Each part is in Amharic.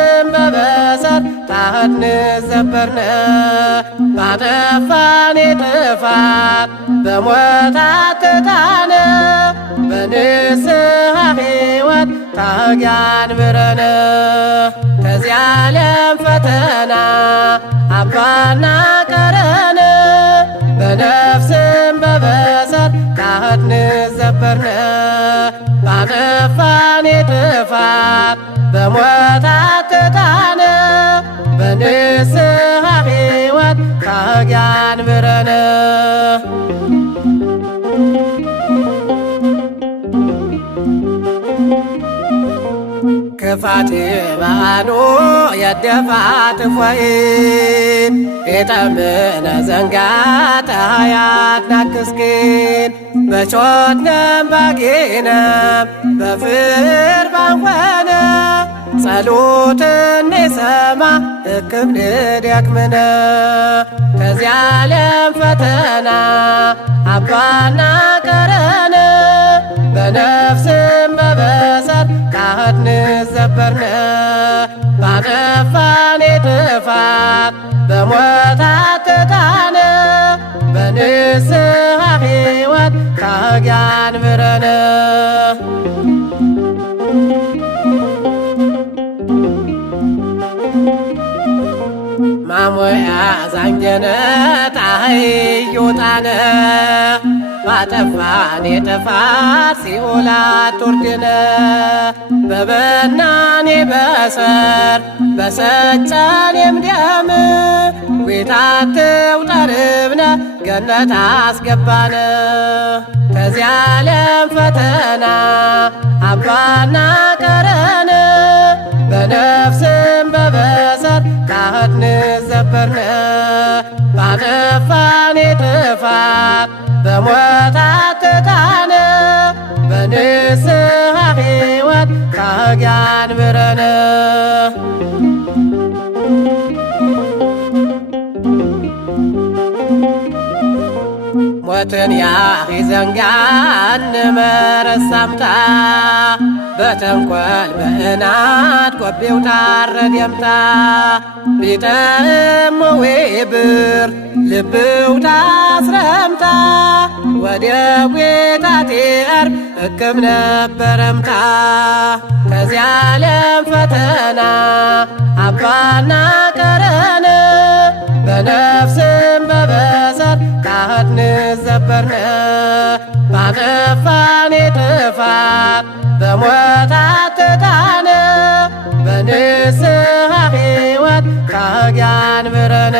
በነፍስም በበሰር ታህት ንዘበርነ ባጠፋኔ ጥፋት በሞት አትጣነ በንስሐ ሕይወት ታህግ ያንብረነ ከዚህ ዓለም ፈተና አባና ቀረነ በነፍስም በበሰር ታህት ንዘበርነ ባጠፋኔ ጥፋት በሞት አትጣነ በንስሐ ሕይወት ታህግ ያንብረነ ክፋት ባኖ የደፋት ፎይን የጠምነ ዘንጋታ ያትናክስኪን በቾትነም ባጌነም በፍር ባንኾነ ጸሎትን ሰማ እክብ ንደክምነ ከዚህ ዓለም ፈተና አባና ቀረነ በነፍስም በበሰር ታህት ንዘበርነ ባጠፋኔ ጥፋት በሞት አትጣነ በንስሐ ሕይወት ታህግ ያንብረነ ማሞያ ዛንጀነ ታህዮጣነ ባጠፋኔ ጥፋት ሲኦል አትወርድነ በበናኔ በሰር በሰጨኔም ደም ቤታት ውጠርብነ ገነት አስገባነ ከዚህ ዓለም ፈተና አባና ቀረነ በነፍስም በበሰር ታህት ንዘበርነ ባጠፋኔ ጥፋት በሞት አትጣነ በንስሐ ሕይወት ታህግ ያንብረነ ሞትን ያኺዘንጋን መረሳምታ በተንኰል በእናት ቆቤው ታረድየምታ ቢጠምዌ ብር ልብው ታስረምታ ወደ ጌታቴ ቀርብ እክብ ነበረምታ ከዚህ ዓለም ፈተና አባና ቀረነ በነፍስም በበሰር ታህት ንዘበርነ ባጠፋኔ ጥፋት በሞት አትጣነ በንስሐ ሕይወት ታህግ ያንብረነ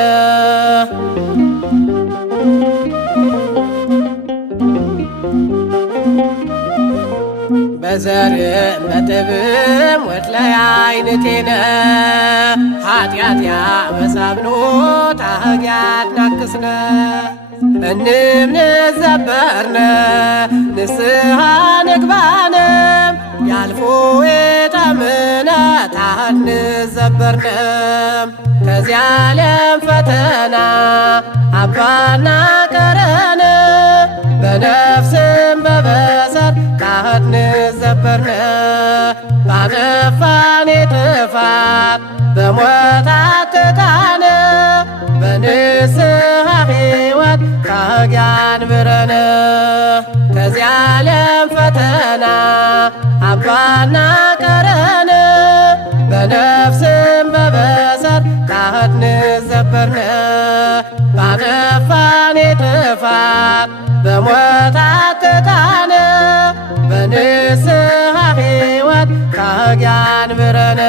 በዘርም በጥብም ወትለይ አይንቴነ ኃጢአት ያበሳብኖ ታህግ ያትናክስነ እንም ንዘበርነ ንስሐ ንግባነም ያልፎ የጠምነ ታህት ንዘበርነም ከዚህ ዓለም ፈተና አባና ቀረነ በነፍስም በበሰር ታህት ንዘበርነ ባጠፋኔ ጥፋት በሞት አትጣነ በንስሐ ሕይወት ታህግ ያንብረነ ከዚህ ዓለም ፈተና አባና ቀረነ በነፍስም በበሰር ታህት ንዘበርነ ባጠፋኔ ጥፋት በሞት አትጣነ በንስሐ ሕይወት ታህግ ያንብረነ